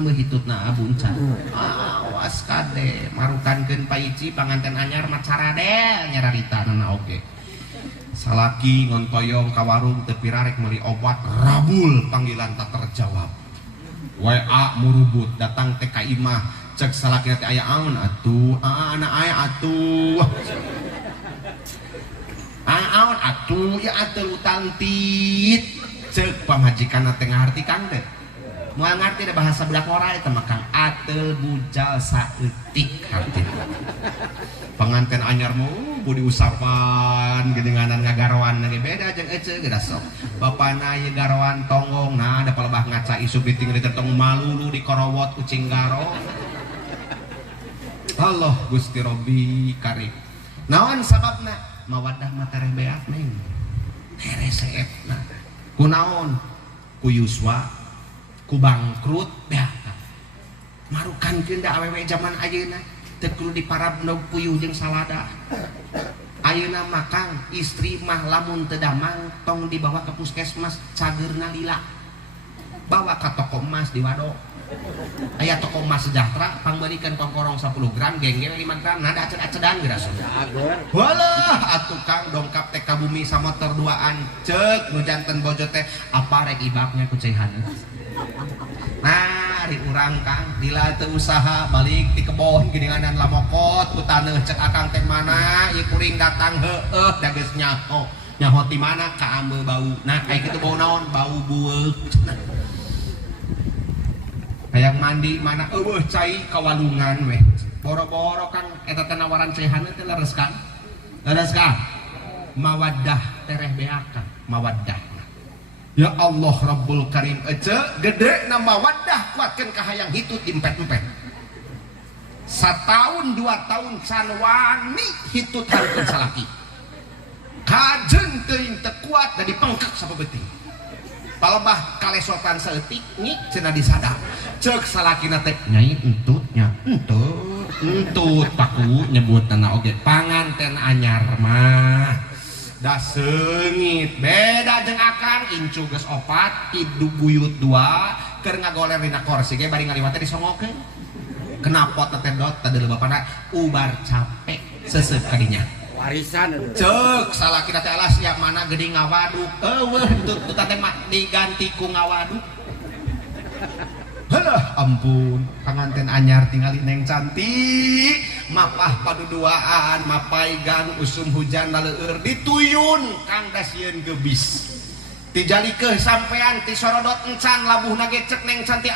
mah hitutna abuncan. Awas kade marukankeun paici panganten anyar mah carade nyararitanana oge. Salaki ngontoyong ka warung teu pirarek meuli obat rabul panggilan tak terjawab. WA murubut datang teh ka imah cek salaki teh aya aun atuh anak aya atuh aun atuh ya atuh utantit cek pamajikan teh ngarti kang teh moal ngarti da bahasa budak ngora eta mah kang atel bujal saeutik harti panganten anyar mah budi usapan gedenganan ngagaroan ge beda jeung ece geus sok bapana ieu garowan tonggong nah da palebah ngaca isu biting di tong malulu di korowot kucing garo. Allah Gusti Robi Karim naon sababna mawaddah mah tereh beak neng tereh seepna kunaon ku yuswa ku bangkrut beak marukankeun da awewe zaman ayeuna teu kudu diparabna puyuh jeung salada ayeuna makang istri mah lamun teu damang tong dibawa ke puskesmas cageurna lila bawa ka toko emas di wadok aya toko emas sejahtera pangbeurikeun kongkorong 10 gram genggel 5 gram nada aced-acedan geura walah atuh kang dongkap teh ka bumi samotor duaan ceuk nu janten bojo teh apa rek ibaknya ku cai haneus nah di urang kang dila teu usaha balik di kebon gedenganan lamokot ku taneuh cek akang teh mana ieu kuring datang heueuh da geus nyaho nyaho ti mana ka ambe bau nah kayak kitu bau naon bau bueuk hayang mandi mana eueuh cai kawalungan weh boro-boro kang eta tanawaran cai haneut teh leres kan mawaddah tereh beakan mawaddah. Ya Allah Rabbul Karim ece gede na mawaddah kuatkeun ka hayang hitut diempet-empet 1 tahun 2 tahun can wani hitut hareukeun salaki kajeun teuing teu kuat da dipengkek sabeuting palebah kalesotan saeutik nyik cenah disadap ceuk salakina teh nyai entutnya entut paku nyebutna oge panganten anyar mah da seungit beda jeung akang incu geus 4 hidup buyut 2 keur ngagoler dina kursi ge bari ngaliwat teh disongokeun kenapot teh dot teu bapana ubar capek seuseut kadinya warisan ceuk salakina teh alas siap mana gede ngawaduk eueuh tutut teh mah diganti ku ngawaduk halah ampun panganten anyar tinggali neng cantik mapah paduduaan mapaigan usum hujan daleur dituyun kang dasieun gebis tijalikeun sampean ti sorodot encan labuhna ge cek neng cantik